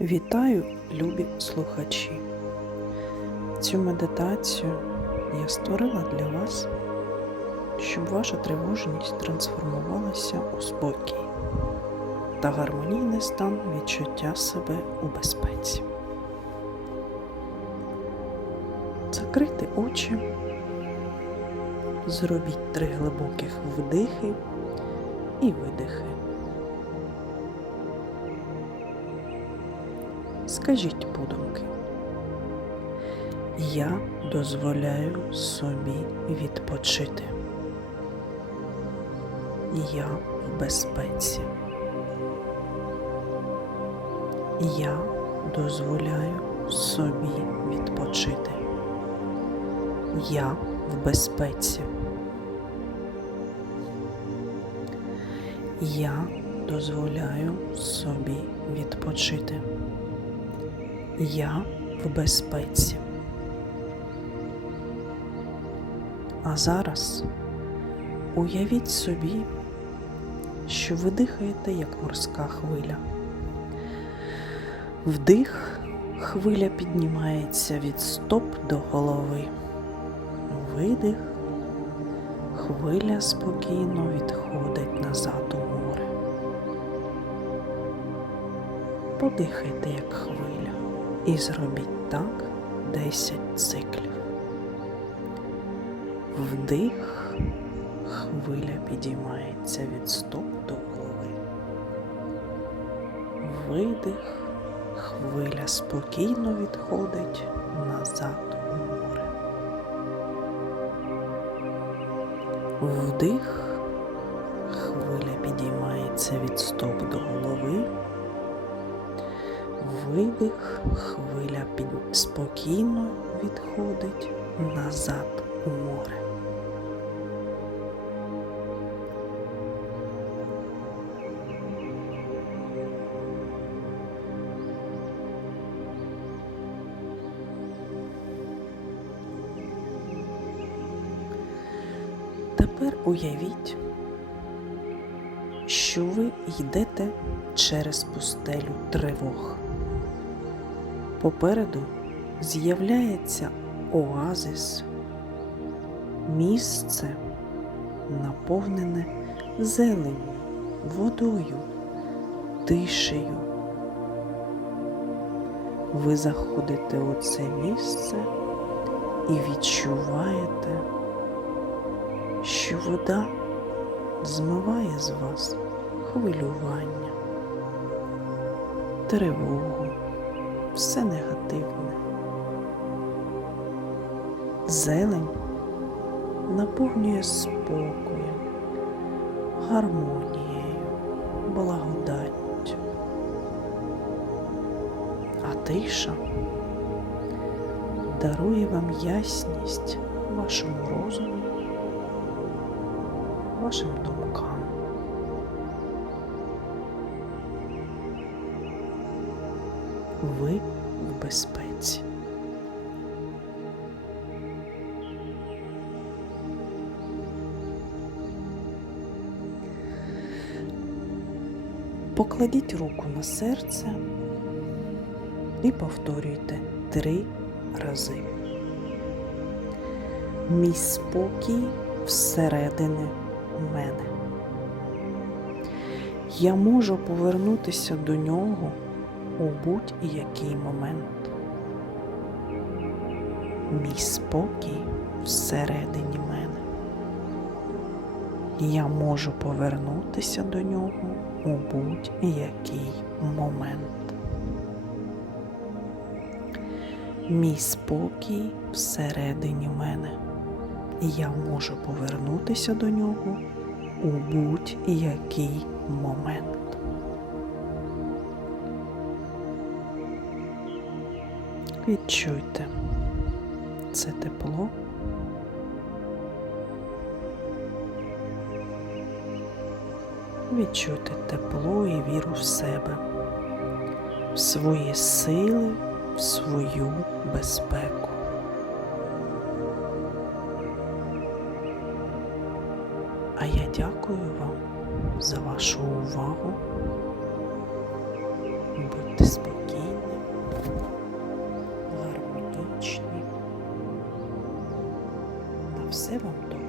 Вітаю, любі слухачі! Цю медитацію я створила для вас, щоб ваша тривожність трансформувалася у спокій та гармонійний стан відчуття себе у безпеці. Закрийте очі, зробіть три глибоких вдихи і видихи. Скажіть подумки. Я дозволяю собі відпочити. Я в безпеці. Я дозволяю собі відпочити. Я в безпеці. Я дозволяю собі відпочити. Я в безпеці. А зараз уявіть собі, що ви дихаєте як морська хвиля. Вдих, хвиля піднімається від стоп до голови. Видих, хвиля спокійно відходить назад у море. Подихайте як хвиля і зробіть так 10 циклів. Вдих, хвиля підіймається від стоп до голови. Видих, хвиля спокійно відходить назад у море. Вдих, хвиля підіймається від стоп до голови. Видих, хвиля під... спокійно відходить назад у море. Тепер уявіть, що ви йдете через пустелю тривог. Попереду з'являється оазис, місце, наповнене зеленню, водою, тишею. Ви заходите у це місце і відчуваєте, що вода змиває з вас хвилювання, тривогу, все негативне. Зелень наповнює спокоєм, гармонією, благодаттю. А тиша дарує вам ясність вашому розуму, вашим думкам. Ви в безпеці. Покладіть руку на серце і повторюйте три рази. Мій спокій всередини мене. Я можу повернутися до нього у будь-який момент. Мій спокій всередині мене. Я можу повернутися до нього у будь-який момент. Мій спокій всередині мене. Я можу повернутися до нього у будь-який момент. Відчуйте це тепло. Відчуйте тепло і віру в себе, в свої сили, в свою безпеку. А я дякую вам за вашу увагу. Будьте спокійні. Все вам добре.